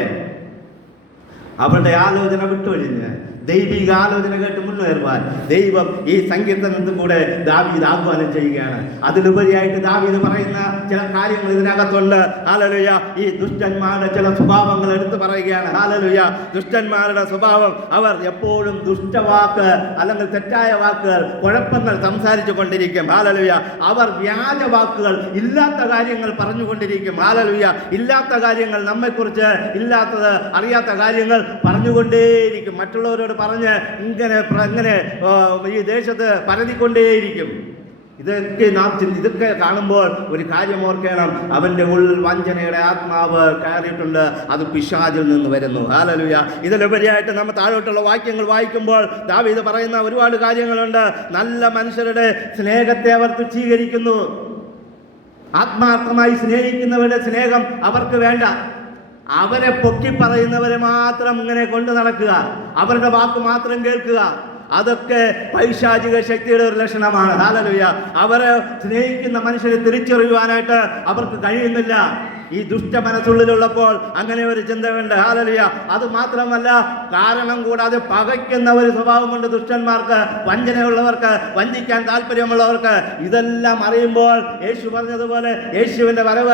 അവരുടെ ആലോചന വിട്ടൊഴിഞ്ഞ് ദൈവിക ആലോചന കേട്ട് മുന്നേറുവാൻ ദൈവം ഈ സങ്കീർത്തനത്തിൽ കൂടെ ദാവീദ് ആഹ്വാനം ചെയ്യുകയാണ്. അതിലുപരിയായിട്ട് ദാവീദ് പറയുന്ന ചില കാര്യങ്ങൾ ഇതിനകത്തുണ്ട്. ഹല്ലേലൂയ. ഈ ദുഷ്ടന്മാരുടെ ചില സ്വഭാവങ്ങൾ എടുത്തു പറയുകയാണ്. ഹല്ലേലൂയ. ദുഷ്ടന്മാരുടെ സ്വഭാവം, അവർ എപ്പോഴും ദുഷ്ടവാക്ക് അല്ലെങ്കിൽ തെറ്റായ വാക്കുകൾ, കുഴപ്പങ്ങൾ സംസാരിച്ചു കൊണ്ടിരിക്കും. ഹല്ലേലൂയ. അവർ വ്യാജ വാക്കുകൾ, ഇല്ലാത്ത കാര്യങ്ങൾ പറഞ്ഞുകൊണ്ടിരിക്കും. ഹല്ലേലൂയ. ഇല്ലാത്ത കാര്യങ്ങൾ, നമ്മെക്കുറിച്ച് ഇല്ലാത്തത്, അറിയാത്ത കാര്യങ്ങൾ പറഞ്ഞുകൊണ്ടേയിരിക്കും. മറ്റുള്ളവരോട് പറഞ്ഞ് ഇങ്ങനെ ഈ ദേശത്ത് പരതിക്കൊണ്ടേയിരിക്കും. ഇതൊക്കെ കാണുമ്പോൾ ഒരു കാര്യം ഓർക്കണം, അവൻ്റെ ഉള്ളിൽ വഞ്ചനയുടെ ആത്മാവ് കയറിയിട്ടുണ്ട്. അത് പിശാചിൽ നിന്ന് വരുന്നു. ഹല്ലേലൂയ. ഇതിലുപരിയായിട്ട് നമ്മൾ താഴോട്ടുള്ള വാക്യങ്ങൾ വായിക്കുമ്പോൾ ദാവീദ് പറയുന്ന ഒരുപാട് കാര്യങ്ങളുണ്ട്. നല്ല മനുഷ്യരുടെ സ്നേഹത്തെ അവർ തുച്ഛീകരിക്കുന്നു. ആത്മാർത്ഥമായി സ്നേഹിക്കുന്നവരുടെ സ്നേഹം അവർക്ക് വേണ്ട. അവരെ പൊക്കി പറയുന്നവരെ മാത്രം ഇങ്ങനെ കൊണ്ടു നടക്കുക, അവരുടെ വാക്ക് മാത്രം കേൾക്കുക, അതൊക്കെ പൈശാചിക ശക്തിയുടെ ഒരു ലക്ഷണമാണ്. ഹല്ലേലൂയ. അവരെ സ്നേഹിക്കുന്ന മനുഷ്യരെ തിരിച്ചറിയുവാനായിട്ട് അവർക്ക് കഴിയുന്നില്ല. ഈ ദുഷ്ട മനസ്സുള്ളിലുള്ളപ്പോൾ അങ്ങനെ ഒരു ചിന്തയുണ്ട്. ഹല്ലേലൂയ. അത് മാത്രമല്ല, കാരണം കൂടാതെ പകയ്ക്കുന്ന ഒരു സ്വഭാവമുണ്ട് ദുഷ്ടന്മാർക്ക്, വഞ്ചനയുള്ളവർക്ക്, വഞ്ചിക്കാൻ താല്പര്യമുള്ളവർക്ക്. ഇതെല്ലാം അറിയുമ്പോൾ യേശു പറഞ്ഞതുപോലെ യേശുവിൻ്റെ വരവ്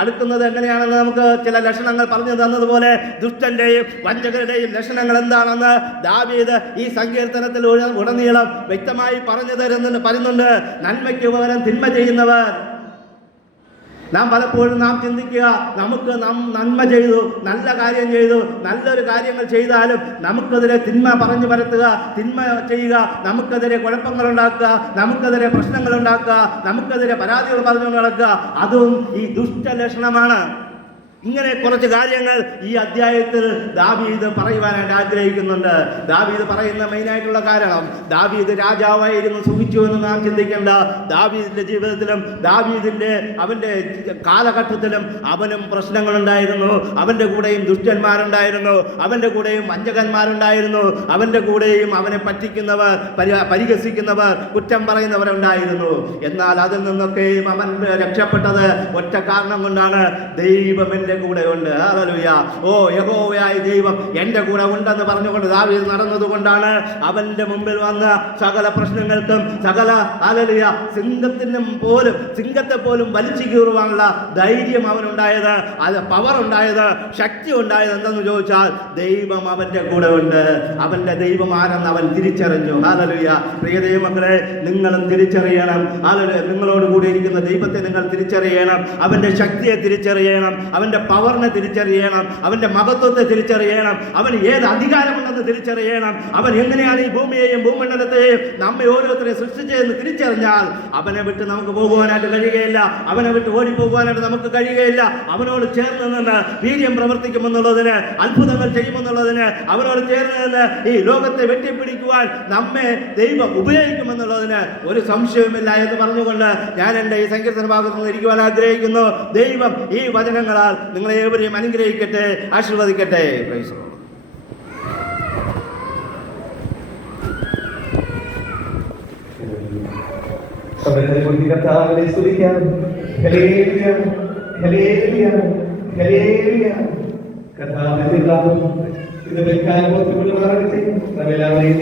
അടുക്കുന്നത് എങ്ങനെയാണെന്ന് നമുക്ക് ചില ലക്ഷണങ്ങൾ പറഞ്ഞു തന്നതുപോലെ ദുഷ്ടന്റെയും വഞ്ചകരുടെയും ലക്ഷണങ്ങൾ എന്താണെന്ന് ദാവീദ് ഈ സങ്കീർത്തനത്തിൽ ഉടനീളം വ്യക്തമായി പറയുന്നുണ്ട്. നന്മയ്ക്ക് പകരം തിന്മ ചെയ്യുന്നവർ. നാം പലപ്പോഴും ചിന്തിക്കുക, നമുക്ക് നന്മ ചെയ്തു, നല്ല കാര്യം ചെയ്തു, നല്ലൊരു കാര്യങ്ങൾ ചെയ്താലും നമുക്കെതിരെ തിന്മ പറഞ്ഞു പരത്തുക, തിന്മ ചെയ്യുക, നമുക്കെതിരെ കുഴപ്പങ്ങൾ ഉണ്ടാക്കുക, നമുക്കെതിരെ പ്രശ്നങ്ങൾ ഉണ്ടാക്കുക, നമുക്കെതിരെ പരാതികൾ പറഞ്ഞു നടക്കുക, അതും ഈ ദുഷ്ടലക്ഷണമാണ്. ഇങ്ങനെ കുറച്ച് കാര്യങ്ങൾ ഈ അധ്യായത്തിൽ ദാവീദ് പറയുവാനായിട്ട് ആഗ്രഹിക്കുന്നുണ്ട്. ദാവീദ് പറയുന്ന മെയിനായിട്ടുള്ള കാരണം, ദാവീദ് രാജാവായിരുന്നു സുഖിച്ചു എന്ന് നാം ചിന്തിക്കേണ്ട. ദാവീദിന്റെ ജീവിതത്തിലും അവൻ്റെ കാലഘട്ടത്തിലും അവനും പ്രശ്നങ്ങളുണ്ടായിരുന്നു. അവൻ്റെ കൂടെയും ദുഷ്ടന്മാരുണ്ടായിരുന്നു, അവൻ്റെ കൂടെയും വഞ്ചകന്മാരുണ്ടായിരുന്നു, അവൻ്റെ കൂടെയും അവനെ പറ്റിക്കുന്നവർ, പരിഹസിക്കുന്നവർ, കുറ്റം പറയുന്നവരുണ്ടായിരുന്നു. എന്നാൽ അതിൽ നിന്നൊക്കെയും അവൻ രക്ഷപ്പെട്ടത് ഒറ്റ കാരണം കൊണ്ടാണ്, ദൈവം കൂടെ ഉണ്ട്. ഹല്ലേലൂയ. ഓ യഹോവയായ ദൈവം എൻ്റെ കൂടെ ഉണ്ടെന്ന് പറഞ്ഞുകൊണ്ട് ദാവീദ് നടന്നതുകൊണ്ടാണ് അവന്റെ മുമ്പിൽ വന്ന സകല പ്രശ്നങ്ങൾക്കും ഹല്ലേലൂയ സിംഹത്തെ പോലും വലിച്ചു കീറുവാനുള്ള ധൈര്യം അവനുണ്ടായത്, അത് പവർ ഉണ്ടായത്, ശക്തി ഉണ്ടായത് എന്തെന്ന് ചോദിച്ചാൽ ദൈവം അവന്റെ കൂടെ ഉണ്ട്. അവന്റെ ദൈവം ആരെന്ന് അവൻ തിരിച്ചറിഞ്ഞു. ഹല്ലേലൂയ. പ്രിയ ദൈവമക്കളെ, നിങ്ങളും തിരിച്ചറിയണം. ഹല്ലേലൂയ. നിങ്ങളോട് കൂടി ഇരിക്കുന്ന ദൈവത്തെ നിങ്ങൾ തിരിച്ചറിയണം. അവന്റെ ശക്തിയെ തിരിച്ചറിയണം, അവന്റെ പവറിനെ തിരിച്ചറിയണം, അവന്റെ മഹത്വത്തെ തിരിച്ചറിയണം, അവന് ഏത് അധികാരമുണ്ടെന്ന് തിരിച്ചറിയണം, അവൻ എങ്ങനെയാണ് ഈ ഭൂമിയെയും ഭൂമണ്ഡലത്തെയും നമ്മെ ഓരോരുത്തരെയും സൃഷ്ടിച്ചതെന്ന് തിരിച്ചറിഞ്ഞാൽ അവനെ വിട്ട് നമുക്ക് പോകുവാനായിട്ട് കഴിയുകയില്ല, അവനെ വിട്ട് ഓടിപ്പോകുവാനായിട്ട് നമുക്ക് കഴിയുകയില്ല. അവനോട് ചേർന്ന് നിന്ന് വീര്യം പ്രവർത്തിക്കുമെന്നുള്ളതിന്, അത്ഭുതങ്ങൾ ചെയ്യുമെന്നുള്ളതിന്, അവനോട് ചേർന്ന് നിന്ന് ഈ ലോകത്തെ വെട്ടിപ്പിടിക്കുവാൻ നമ്മെ ദൈവം ഉപയോഗിക്കുമെന്നുള്ളതിന് ഒരു സംശയവുമില്ല എന്ന് പറഞ്ഞുകൊണ്ട് ഞാൻ എൻ്റെ ഈ സങ്കീർത്തന ഭാഗത്ത് നിന്ന് ഇരിക്കുവാൻ ആഗ്രഹിക്കുന്നു. ദൈവം ഈ വചനങ്ങളാൽ നിങ്ങളെ ഏവരെയും അനുഗ്രഹിക്കട്ടെ, ആശീർവദിക്കട്ടെ. Price the Lord. കർത്താവിനെ സ്തുതിക്കാം. Hallelujah, hallelujah, hallelujah. കർത്താവിന്റെ നാമം ഇത് വെക്കാൻ പോറ്റുകൊള്ളുമാറാകട്ടെ. നമ്മെല്ലാവരെയും